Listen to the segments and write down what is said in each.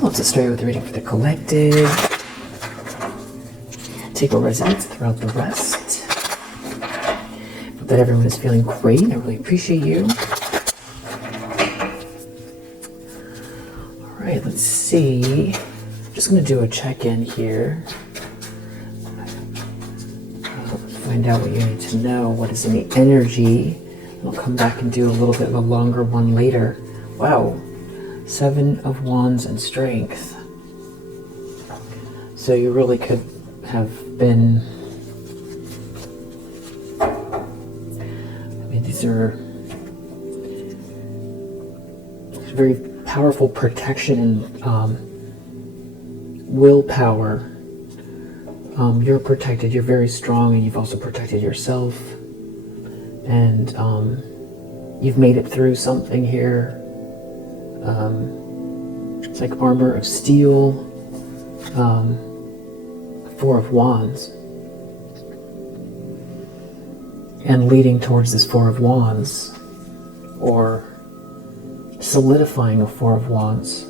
Let's start with the reading for the collective. Take a resonance throughout the rest. Hope that everyone is feeling great. I really appreciate you. All right, let's see. I'm just going to do a check-in here. Let's find out what you need to know. What is in the energy? I'll come back and do a little bit of a longer one later. Wow. 7 of Wands and Strength. So you really could have been... I mean, these are very powerful protection and willpower. You're protected. You're very strong, and you've also protected yourself. And you've made it through something here. It's like armor of steel, 4 of Wands, and leading towards this 4 of Wands, or solidifying a 4 of Wands.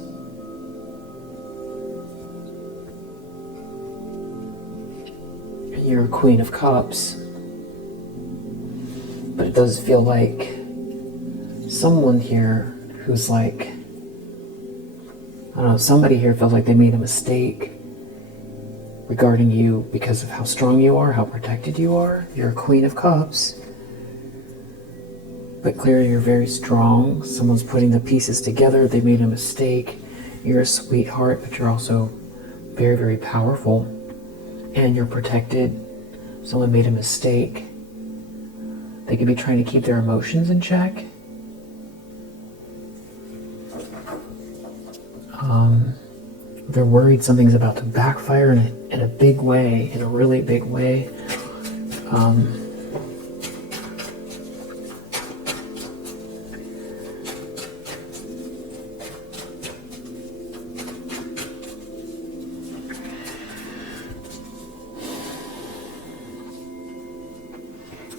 You're a Queen of Cups, but it does feel like someone here who's like, I don't know, somebody here feels like they made a mistake regarding you because of how strong you are, how protected you are. You're a Queen of Cups, but clearly you're very strong. Someone's putting the pieces together. They made a mistake. You're a sweetheart, but you're also very, very powerful, and you're protected. Someone made a mistake. They could be trying to keep their emotions in check. They're worried something's about to backfire in a big way, in a really big way.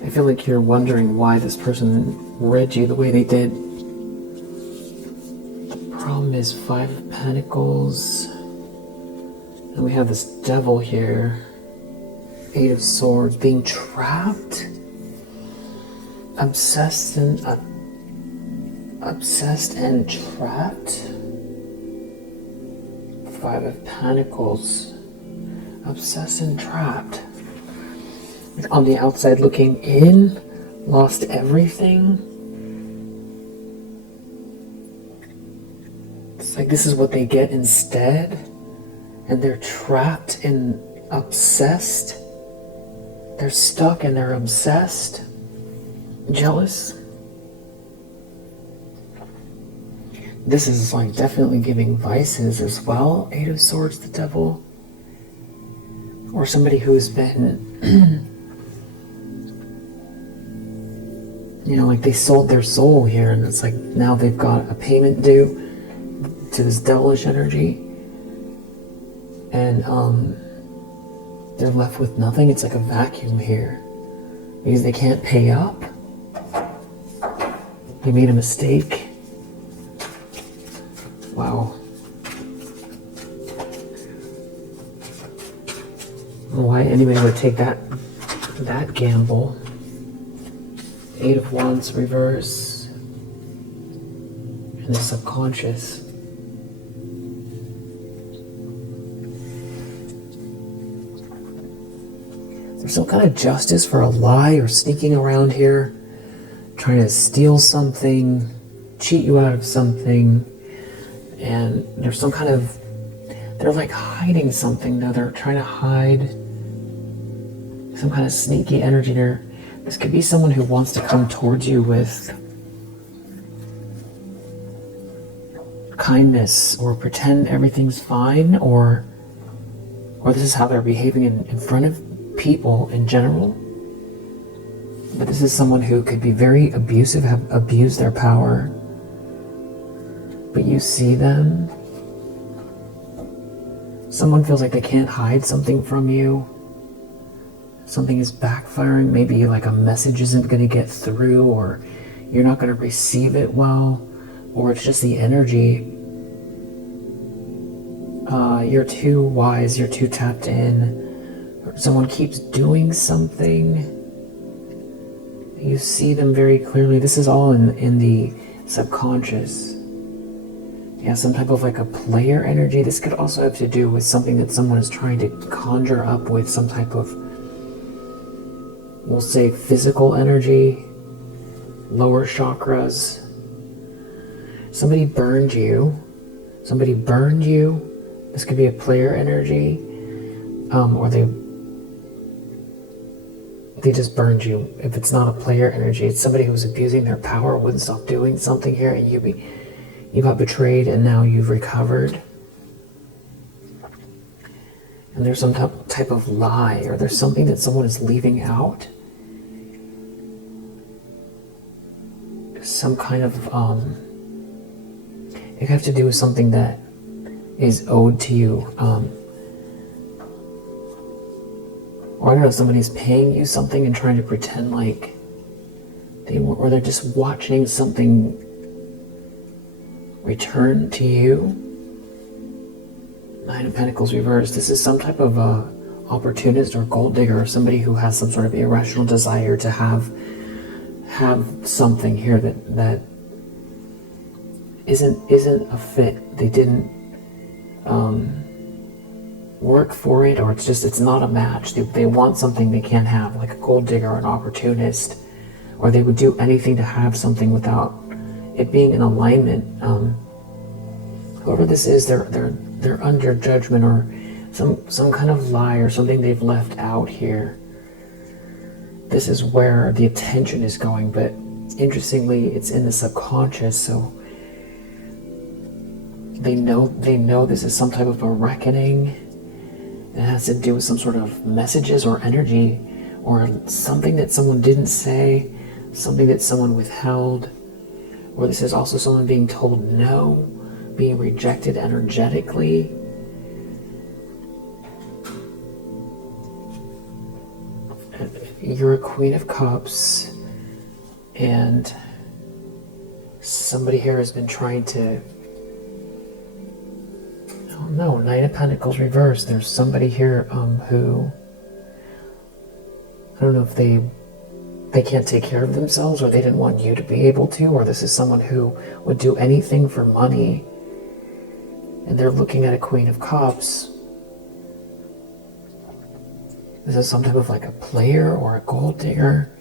I feel like you're wondering why this person read you the way they did. The problem is 5 of Pentacles. And we have this devil here. 8 of Swords. Being trapped. Obsessed and trapped. 5 of Pentacles. Obsessed and trapped. On the outside looking in. Lost everything. It's like this is what they get instead. And they're trapped and obsessed. They're stuck and they're obsessed. Jealous. This is like definitely giving vices as well. 8 of Swords, the devil. Or somebody who's been, you know, like they sold their soul here, and it's like now they've got a payment due to this devilish energy. And they're left with nothing. It's like a vacuum here because they can't pay up. They made a mistake. Wow. Why anybody would take that gamble. 8 of Wands reverse. And the subconscious. There's some kind of justice for a lie or sneaking around here, trying to steal something, cheat you out of something, and there's some kind of, they're like hiding something now. They're trying to hide some kind of sneaky energy there. This could be someone who wants to come towards you with kindness or pretend everything's fine, or this is how they're behaving in front of people in general. But this is someone who could be very abusive, have abused their power. But you see them. Someone feels like they can't hide something from you. Something is backfiring. Maybe like a message isn't going to get through, or you're not going to receive it well, or it's just the energy. You're too wise, you're too tapped in. Someone keeps doing something. You see them very clearly. This is all in the subconscious. Yeah, some type of like a player energy. This could also have to do with something that someone is trying to conjure up with some type of, we'll say, physical energy, lower chakras. Somebody burned you. Somebody burned you. This could be a player energy, or they just burned you. If it's not a player energy, it's somebody who's abusing their power, wouldn't stop doing something here, and you got betrayed, and now you've recovered. And there's some type of lie, or there's something that someone is leaving out. Some kind of, it could have to do with something that is owed to you. Or I don't know, somebody's paying you something and trying to pretend like or they're just watching something return to you. Nine of Pentacles reversed. This is some type of opportunist or gold digger, or somebody who has some sort of irrational desire to have something here that isn't a fit. They didn't work for it, or it's not a match. They want something they can't have, like a gold digger or an opportunist, or they would do anything to have something without it being in alignment. Whoever this is, they're under judgment, or some kind of lie or something they've left out here. This is where the attention is going, but interestingly, it's in the subconscious, so they know this is some type of a reckoning. It has to do with some sort of messages or energy, or something that someone didn't say, something that someone withheld, or this is also someone being told no, being rejected energetically. You're a Queen of Cups, and somebody here has been trying to, oh no, Nine of Pentacles reversed. There's somebody here who, I don't know if they can't take care of themselves, or they didn't want you to be able to, or this is someone who would do anything for money, and they're looking at a Queen of Cups. This is some type of like a player or a gold digger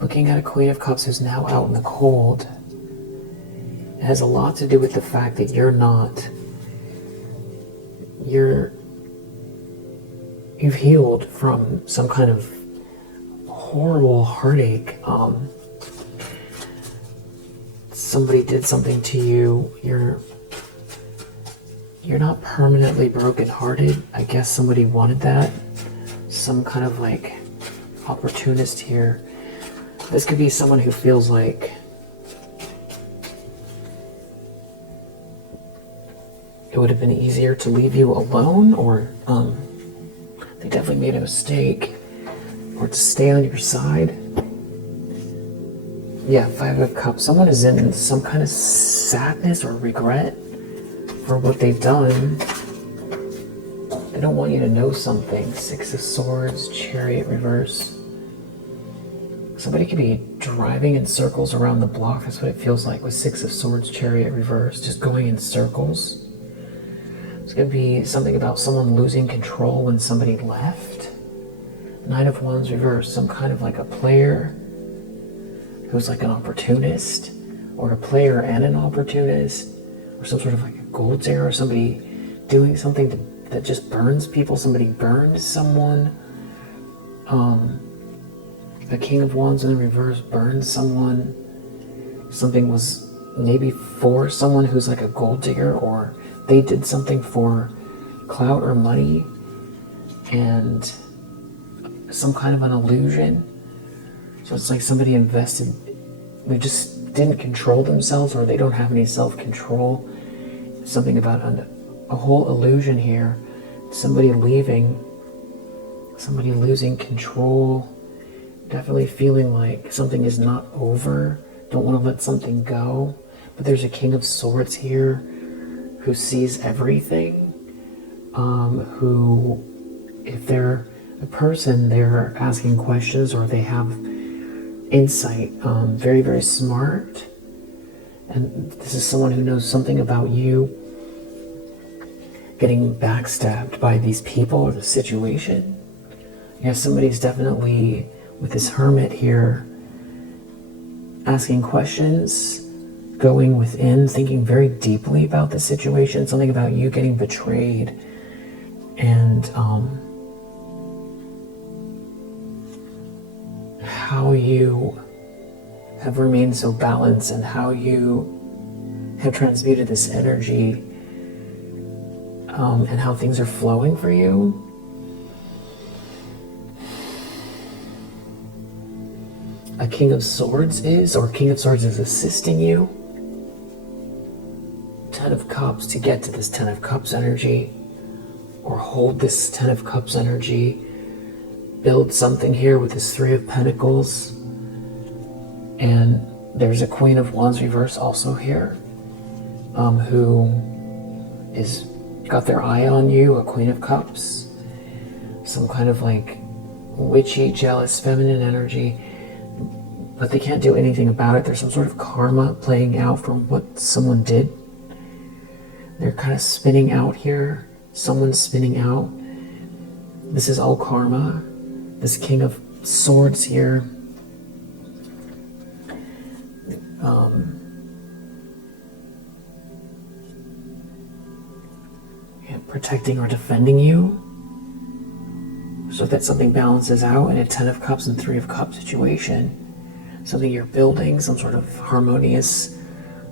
looking at a Queen of Cups who's now out in the cold. It has a lot to do with the fact that you've healed from some kind of horrible heartache. Somebody did something to you. You're not permanently brokenhearted. I guess somebody wanted that. Some kind of like opportunist here. This could be someone who feels like it would have been easier to leave you alone, or they definitely made a mistake, or to stay on your side. Yeah, Five of Cups. Someone is in some kind of sadness or regret for what they've done. They don't want you to know something. Six of Swords, Chariot reverse. Somebody could be driving in circles around the block. That's what it feels like with Six of Swords, Chariot reverse. Just going in circles. It's going to be something about someone losing control when somebody left. Nine of Wands reverse. Some kind of like a player who's like an opportunist, or a player and an opportunist, or some sort of like a gold digger, or somebody doing something that just burns people. Somebody burned someone. The King of Wands in the reverse burned someone. Something was maybe for someone who's like a gold digger, or they did something for clout or money, and some kind of an illusion. So it's like somebody invested, they just didn't control themselves, or they don't have any self-control. Something about a whole illusion here. Somebody leaving, somebody losing control, definitely feeling like something is not over, don't want to let something go. But there's a King of Swords here who sees everything. who, if they're a person, they're asking questions or they have insight, very, very smart. And this is someone who knows something about you getting backstabbed by these people or the situation. Yeah, somebody's definitely, with this hermit here, asking questions, going within, thinking very deeply about the situation, something about you getting betrayed, and how you have remained so balanced and how you have transmuted this energy, and how things are flowing for you. A King of Swords is assisting you. Ten of Cups, to get to this Ten of Cups energy, or hold this Ten of Cups energy, build something here with this Three of Pentacles. And there's a Queen of Wands reverse also here, who is got their eye on you, a Queen of Cups, some kind of like witchy, jealous, feminine energy, but they can't do anything about it. There's some sort of karma playing out from what someone did. They're kind of spinning out here. Someone's spinning out. This is all karma. This King of Swords here. Protecting or defending you, so that something balances out in a Ten of Cups and Three of Cups situation. Something you're building, some sort of harmonious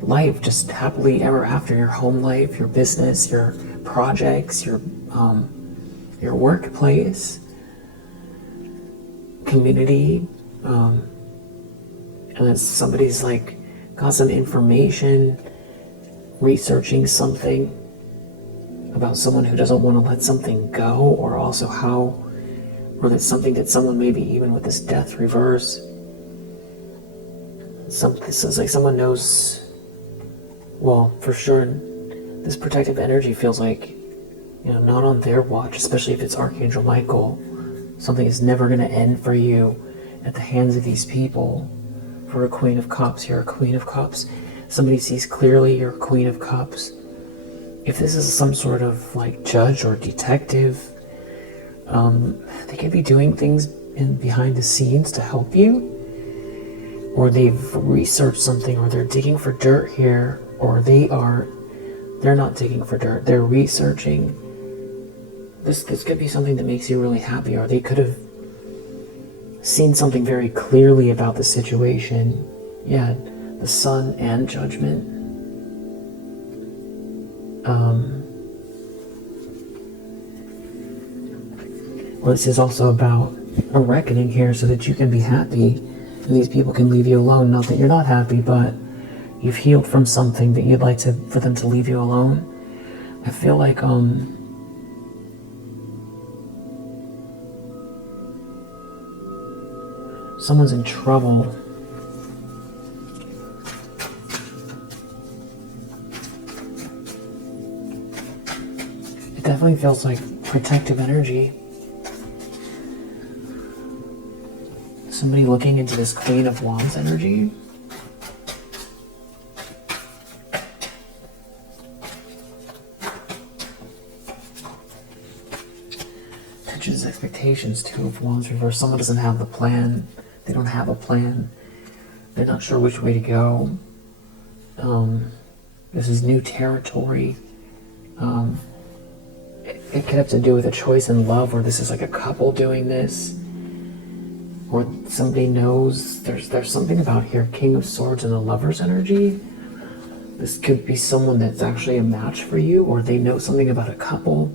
life, just happily ever after, your home life, your business, your projects, your workplace, community, and then somebody's like got some information, researching something about someone who doesn't want to let something go, or also or that's something that someone, maybe even with this Death reverse, it's like someone knows, well, for sure, this protective energy feels like, not on their watch, especially if it's Archangel Michael. Something is never going to end for you at the hands of these people. For a Queen of Cups, you're a Queen of Cups. Somebody sees clearly you're a Queen of Cups. If this is some sort of like judge or detective, they could be doing things behind the scenes to help you, or they've researched something, or they're digging for dirt here, or they're not digging for dirt, they're researching. This could be something that makes you really happy, or they could have seen something very clearly about the situation. Yeah, the Sun and Judgment. Well, this is also about a reckoning here, so that you can be happy and these people can leave you alone. Not that you're not happy, but you've healed from something that you'd like for them to leave you alone. I feel like someone's in trouble. It definitely feels like protective energy. Somebody looking into this Queen of Wands energy. Tensions, expectations, Two of Wands reverse. Someone doesn't have the plan. They don't have a plan. They're not sure which way to go. This is new territory. It could have to do with a choice in love, or this is like a couple doing this. Or somebody knows there's something about here, King of Swords and the Lover's energy. This could be someone that's actually a match for you, or they know something about a couple,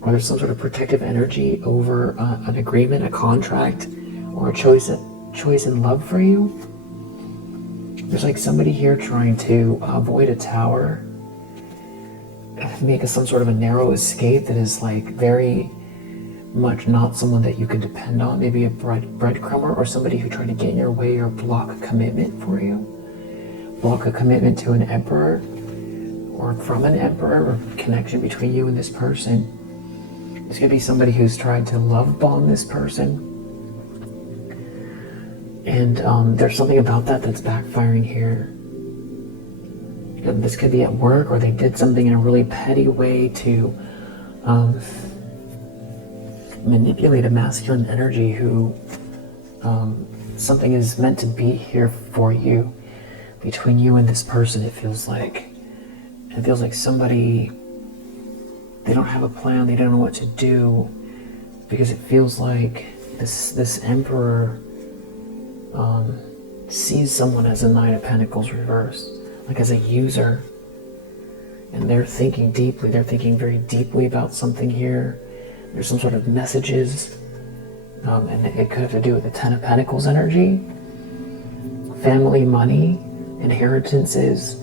or there's some sort of protective energy over an agreement, a contract, or a choice in love for you. There's like somebody here trying to avoid a tower, make some sort of a narrow escape that is like very much not someone that you can depend on. Maybe a breadcrumber, or somebody who tried to get in your way or block a commitment for you. Block a commitment to an emperor, or from an emperor, or connection between you and this person. This could be somebody who's tried to love bomb this person. And there's something about that that's backfiring here. This could be at work, or they did something in a really petty way to manipulate a masculine energy who something is meant to be here for you, between you and this person. It feels like somebody, they don't have a plan, they don't know what to do, because it feels like this emperor sees someone as a Knight of Pentacles reversed, like as a user, and they're thinking deeply, they're thinking very deeply about something here. There's some sort of messages, and it could have to do with the Ten of Pentacles energy, family, money, inheritances,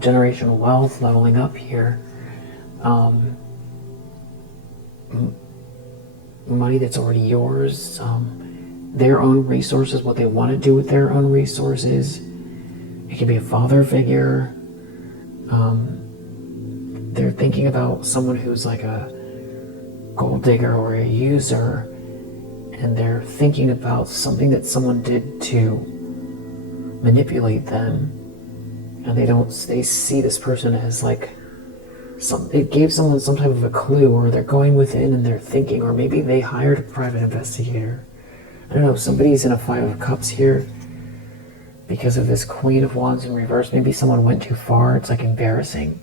generational wealth, leveling up here, money that's already yours, their own resources, what they want to do with their own resources. It could be a father figure. They're thinking about someone who's like a gold digger or a user, and they're thinking about something that someone did to manipulate them, and they see this person as like it gave someone some type of a clue, or they're going within and they're thinking, or maybe they hired a private investigator. I don't know, somebody's in a Five of Cups here because of this Queen of Wands in reverse. Maybe someone went too far, it's like embarrassing.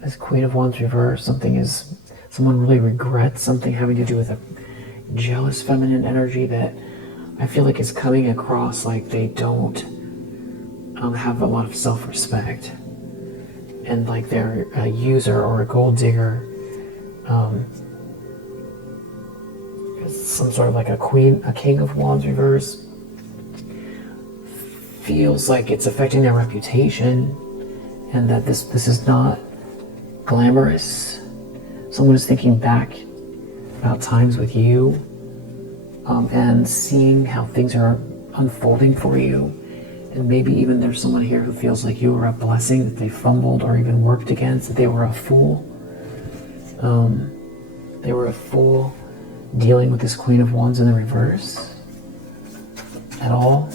This Queen of Wands reverse, someone really regrets something having to do with a jealous feminine energy that I feel like is coming across like they don't have a lot of self-respect, and like they're a user or a gold digger, some sort of like a King of Wands reverse. Feels like it's affecting their reputation, and that this is not glamorous. Someone is thinking back about times with you, and seeing how things are unfolding for you. And maybe even there's someone here who feels like you were a blessing that they fumbled or even worked against, that they were a fool. They were a fool dealing with this Queen of Wands in the reverse at all.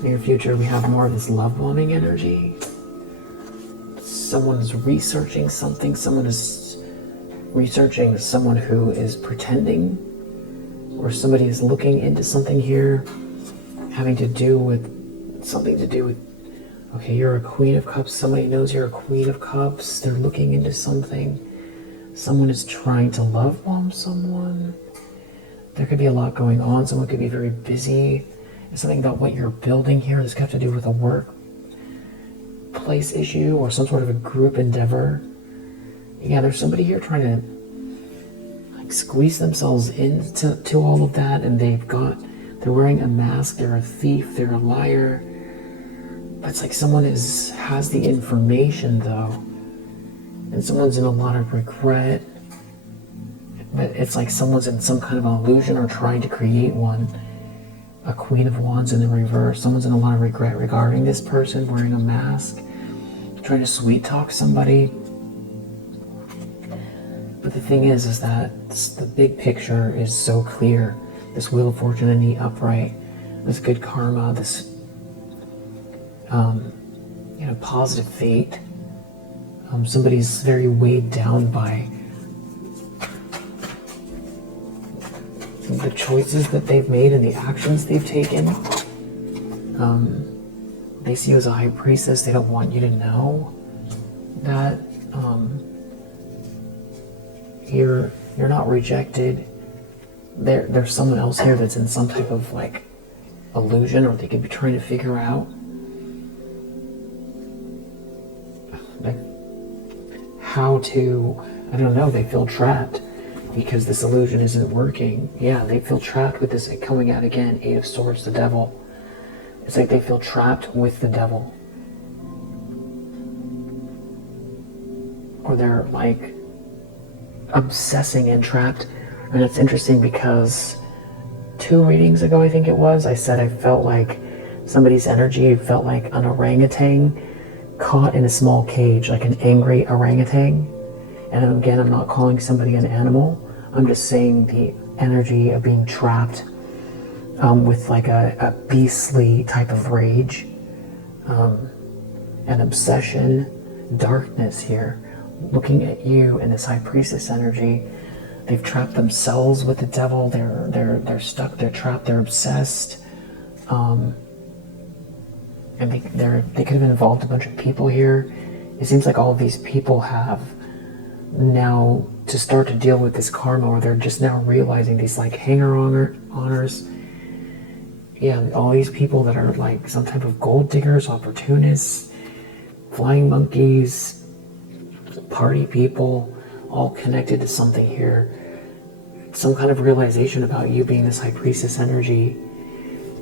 In your future, we have more of this love bombing energy. Someone's researching something. Someone is researching someone who is pretending, or somebody is looking into something here having to do with okay, you're a Queen of Cups, somebody knows you're a Queen of Cups, they're looking into something. Someone is trying to love bomb someone. There could be a lot going on. Someone could be very busy. It's something about what you're building here. This could have to do with a workplace issue or some sort of a group endeavor. Yeah, there's somebody here trying to like squeeze themselves into all of that, and they're wearing a mask, they're a thief, they're a liar. But it's like someone has the information though, and someone's in a lot of regret. But it's like someone's in some kind of an illusion or trying to create one. A Queen of Wands in the reverse. Someone's in a lot of regret regarding this person wearing a mask, trying to sweet talk somebody. But the thing is that the big picture is so clear. This Wheel of Fortune in the upright, this good karma, this positive fate. Somebody's very weighed down by the choices that they've made and the actions they've taken. They see you as a high priestess. They don't want you to know that you're not rejected. There's someone else here that's in some type of like illusion, or they could be trying to figure out like how to, I don't know, they feel trapped because this illusion isn't working. Yeah, they feel trapped with this coming out again, Eight of Swords, the devil. It's like they feel trapped with the devil. Or they're like obsessing and trapped. And it's interesting because 2 readings ago, I think it was, I said I felt like somebody's energy felt like an orangutan caught in a small cage, like an angry orangutan. And again, I'm not calling somebody an animal. I'm just saying the energy of being trapped with like a beastly type of rage, an obsession, darkness here. Looking at you and this high priestess energy, they've trapped themselves with the devil. They're stuck. They're trapped. They're obsessed, and they could have involved a bunch of people here. It seems like all of these people have now to start to deal with this karma, or they're just now realizing these like hanger-oners. Yeah, all these people that are like some type of gold diggers, opportunists, flying monkeys, party people, all connected to something here. Some kind of realization about you being this high priestess energy,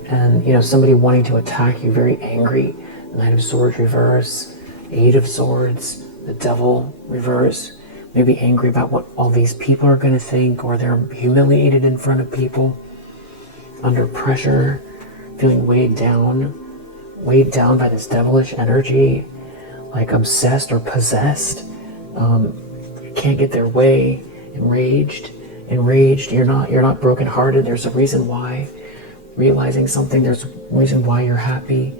and you know, somebody wanting to attack you, very angry. Knight of Swords reverse, 8 of Swords, the Devil reverse. Maybe angry about what all these people are going to think, or they're humiliated in front of people, under pressure, feeling weighed down by this devilish energy, like obsessed or possessed. Can't get their way, enraged. You're not brokenhearted. There's a reason why. Realizing something, there's a reason why you're happy.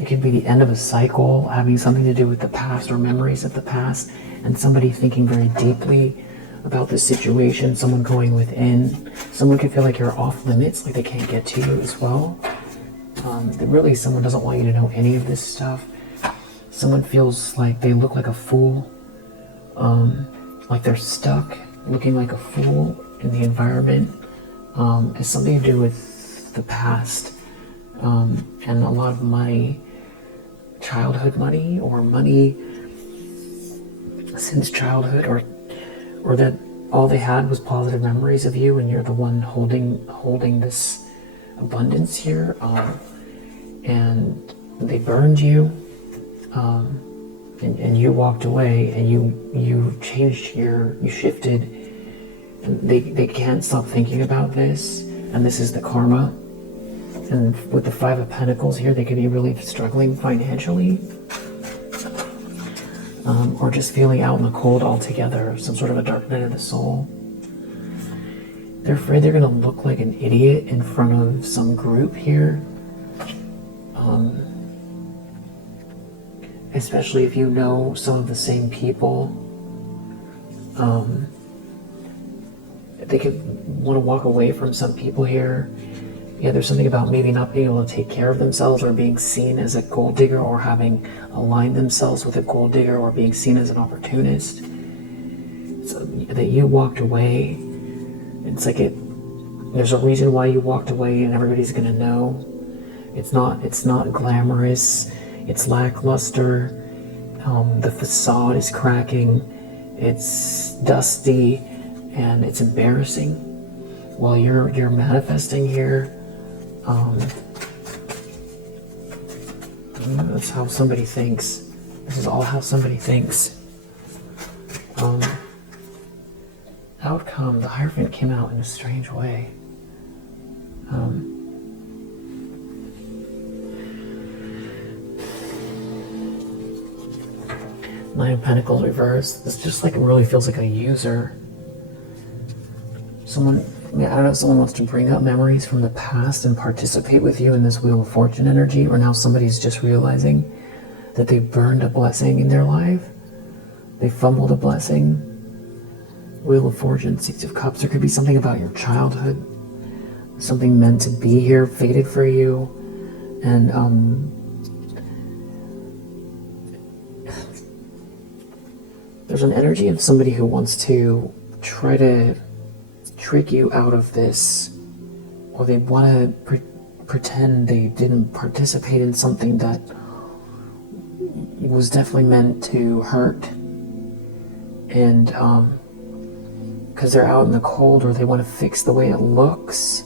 It could be the end of a cycle, having something to do with the past or memories of the past, and somebody thinking very deeply about the situation, someone going within. Someone could feel like you're off limits, like they can't get to you as well. Really, someone doesn't want you to know any of this stuff. Someone feels like they look like a fool, like they're stuck, looking like a fool in the environment. It's something to do with the past, and a lot of money, childhood money, or money since childhood, or that all they had was positive memories of you, and you're the one holding this abundance here, and they burned you, and you walked away, and you changed you shifted, and they can't stop thinking about this, and this is the karma. And with the 5 of Pentacles here, they could be really struggling financially, or just feeling out in the cold altogether, some sort of a dark night of the soul. They're afraid they're going to look like an idiot in front of some group here, especially if you know some of the same people. They could want to walk away from some people here. Yeah, there's something about maybe not being able to take care of themselves, or being seen as a gold digger, or having aligned themselves with a gold digger, or being seen as an opportunist. So that you walked away. It's like there's a reason why you walked away, and everybody's gonna know. It's not glamorous. It's lackluster. The facade is cracking. It's dusty, and it's embarrassing. While you're manifesting here. That's how somebody thinks. This is all how somebody thinks. Outcome, the Hierophant came out in a strange way. Nine of Pentacles reversed. This just like really feels like a user. Someone, I don't know if someone wants to bring up memories from the past and participate with you in this Wheel of Fortune energy, or now somebody's just realizing that they burned a blessing in their life. They fumbled a blessing. Wheel of Fortune, 6 of Cups. There could be something about your childhood, something meant to be here, fated for you, and there's an energy of somebody who wants to try to trick you out of this, or they want to pretend they didn't participate in something that was definitely meant to hurt, and because they're out in the cold, or they want to fix the way it looks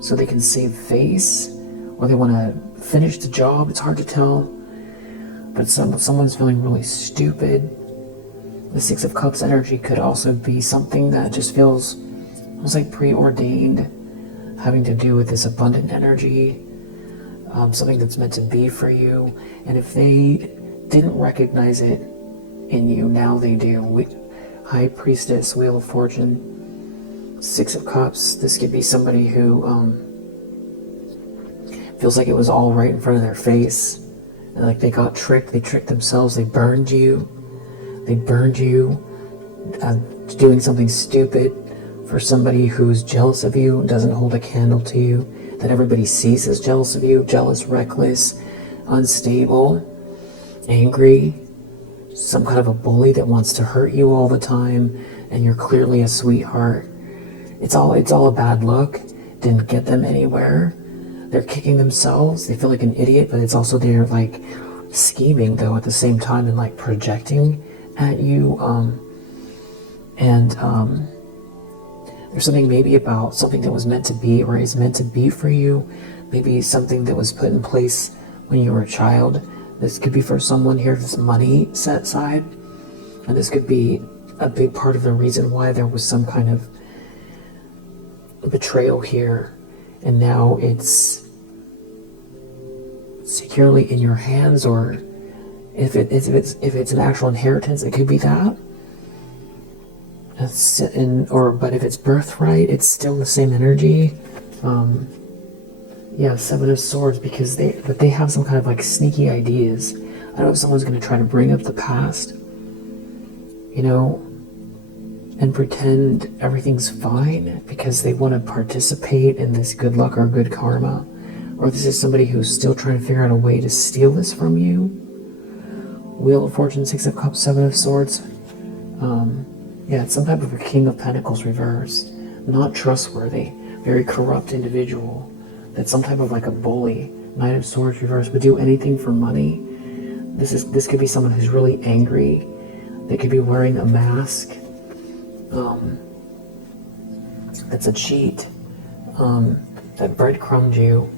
so they can save face, or they want to finish the job. It's hard to tell, but someone's feeling really stupid. The 6 of Cups energy could also be something that just feels almost like preordained, having to do with this abundant energy, something that's meant to be for you. And if they didn't recognize it in you, now they do. High Priestess, Wheel of Fortune, Six of Cups. This could be somebody who feels like it was all right in front of their face, and like they got tricked. They tricked themselves. They burned you. They burned you doing something stupid for somebody who's jealous of you, doesn't hold a candle to you, that everybody sees as jealous of you, jealous, reckless, unstable, angry, some kind of a bully that wants to hurt you all the time, and you're clearly a sweetheart. It's all a bad look. Didn't get them anywhere. They're kicking themselves. They feel like an idiot, but it's also they're like scheming though at the same time and like projecting at you. There's something maybe about something that was meant to be or is meant to be for you. Maybe something that was put in place when you were a child. This could be for someone here, this money set aside. And this could be a big part of the reason why there was some kind of betrayal here. And now it's securely in your hands, or if it's an actual inheritance, it could be that. But if it's birthright, it's still the same energy. Yeah, Seven of Swords, because they have some kind of like sneaky ideas. I don't know if someone's going to try to bring up the past, and pretend everything's fine because they want to participate in this good luck or good karma. Or this is somebody who's still trying to figure out a way to steal this from you. Wheel of Fortune, Six of Cups, Seven of Swords. Yeah, it's some type of a King of Pentacles reversed. Not trustworthy. Very corrupt individual. That's some type of like a bully. Knight of Swords reversed. Would do anything for money. This could be someone who's really angry. They could be wearing a mask. That's a cheat. That breadcrumbed you.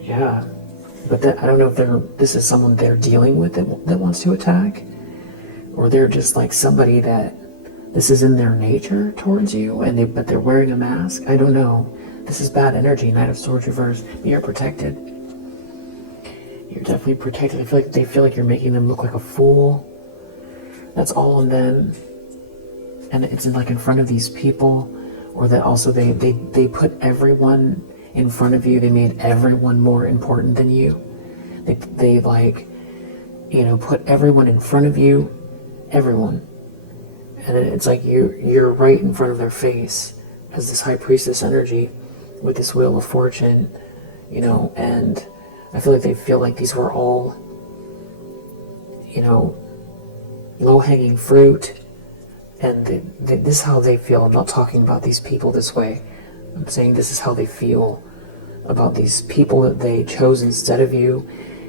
Yeah. But I don't know if this is someone they're dealing with that wants to attack. Or they're just like somebody that this is in their nature towards you, but they're wearing a mask. I don't know. This is bad energy. Knight of Swords reversed. You're protected. You're definitely protected. I feel like they feel like you're making them look like a fool. That's all on them. And it's like in front of these people, or that also they put everyone in front of you. They made everyone more important than you. They like, put everyone in front of you. Everyone. And it's like you're right in front of their face as this High Priestess energy with this Wheel of Fortune, and I feel like they feel like these were all, low-hanging fruit, and this is how they feel. I'm not talking about these people this way. I'm saying this is how they feel about these people that they chose instead of you.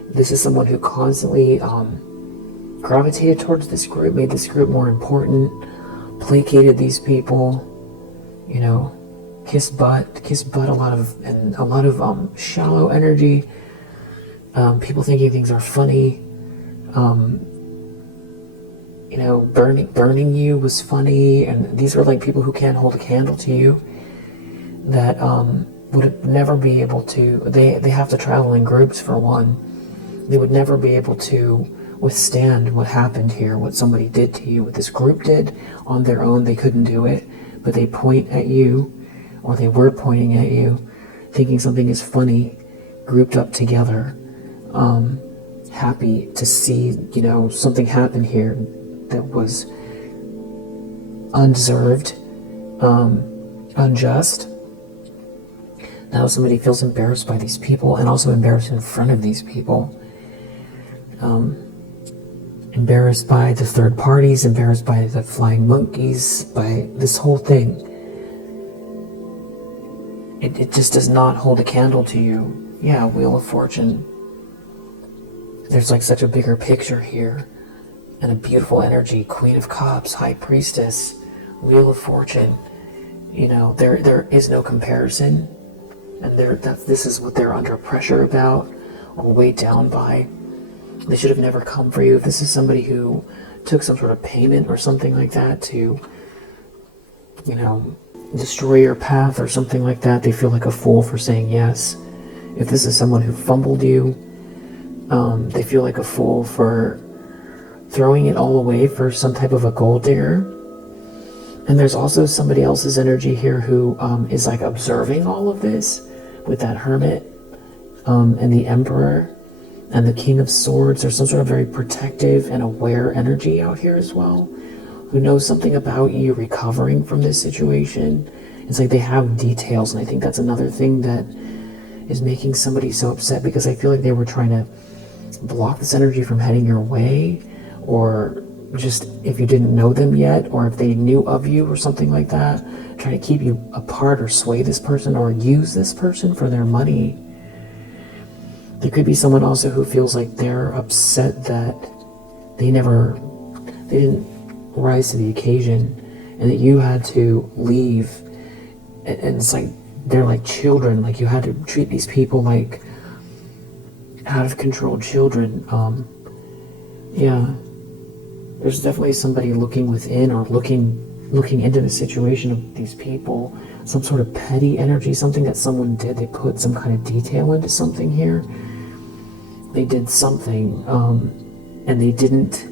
This is someone who constantly gravitated towards this group, made this group more important, placated these people, kiss butt, a lot of shallow energy, people thinking things are funny, burning you was funny, and these are like people who can't hold a candle to you, that would never be able to, they have to travel in groups for one. They would never be able to withstand what happened here, what somebody did to you, what this group did on their own. They couldn't do it, but they point at you, or they were pointing at you, thinking something is funny, grouped up together, happy to see, something happen here that was undeserved, unjust. Now somebody feels embarrassed by these people, and also embarrassed in front of these people. Embarrassed by the third parties, embarrassed by the flying monkeys, by this whole thing. It just does not hold a candle to you. Yeah, Wheel of Fortune. There's like such a bigger picture here, and a beautiful energy. Queen of Cups, High Priestess, Wheel of Fortune. There is no comparison, and this is what they're under pressure about, or weighed down by. They should have never come for you. If this is somebody who took some sort of payment or something like that to destroy your path or something like that. They feel like a fool for saying yes. If this is someone who fumbled you, they feel like a fool for throwing it all away for some type of a gold digger. And there's also somebody else's energy here who is like observing all of this with that hermit and the emperor and the king of swords. There's some sort of very protective and aware energy out here as well, who knows something about you recovering from this situation. It's like they have details, and I think that's another thing that is making somebody so upset, because I feel like they were trying to block this energy from heading your way, or just if you didn't know them yet, or if they knew of you or something like that, trying to keep you apart or sway this person or use this person for their money. There could be someone also who feels like they're upset that they didn't rise to the occasion, and that you had to leave. And it's like they're like children, like you had to treat these people like out of control children. Yeah, there's definitely somebody looking within, or looking into the situation of these people. Some sort of petty energy, something that someone did. They put some kind of detail into something here. They did something, and they didn't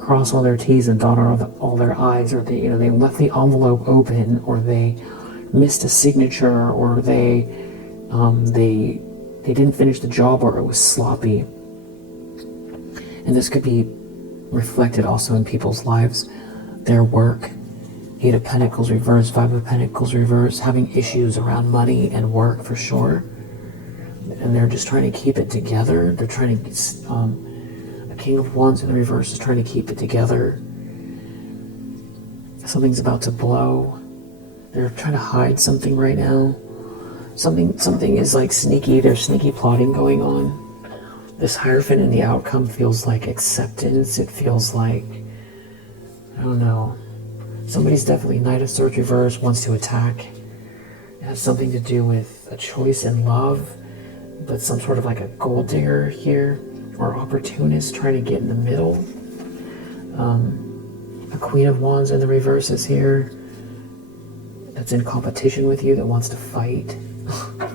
cross all their T's and dot all their I's, or they left the envelope open, or they missed a signature, or they didn't finish the job, or it was sloppy. And this could be reflected also in people's lives, their work. 8 of Pentacles reverse, 5 of Pentacles reverse, having issues around money and work for sure. And they're just trying to keep it together. They're trying to, a King of Wands in the reverse is trying to keep it together. Something's about to blow. They're trying to hide something right now. Something is like sneaky. There's sneaky plotting going on. This Hierophant in the outcome feels like acceptance. It feels like, I don't know. Somebody's definitely Knight of Swords reverse, wants to attack. It has something to do with a choice in love, but some sort of like a gold digger here, or opportunist trying to get in the middle. A Queen of Wands in the reverse is here, that's in competition with you, that wants to fight. Oh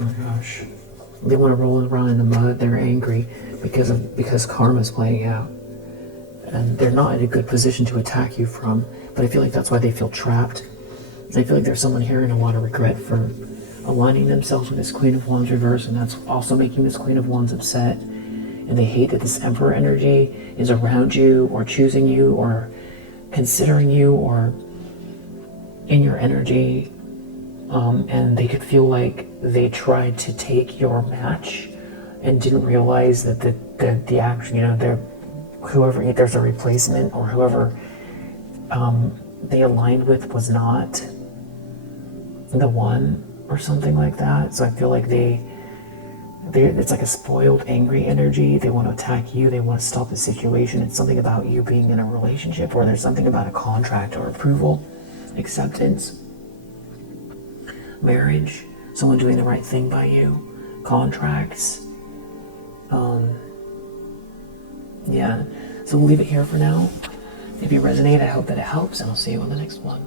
my gosh. They want to roll around in the mud. They're angry because karma's playing out. And they're not in a good position to attack you from. But I feel like that's why they feel trapped. I feel like there's someone here in a lot of regret for aligning themselves with this Queen of Wands reverse, and that's also making this Queen of Wands upset. And they hate that this Emperor energy is around you, or choosing you, or considering you, or in your energy. And they could feel like they tried to take your match and didn't realize that the action, whoever, there's a replacement, or whoever they aligned with was not the one, or something like that. So I feel like it's like a spoiled, angry energy. They want to attack you. They want to stop the situation. It's something about you being in a relationship, or there's something about a contract or approval, acceptance, marriage, someone doing the right thing by you, contracts. Yeah, so we'll leave it here for now. If you resonate, I hope that it helps, and I'll see you on the next one.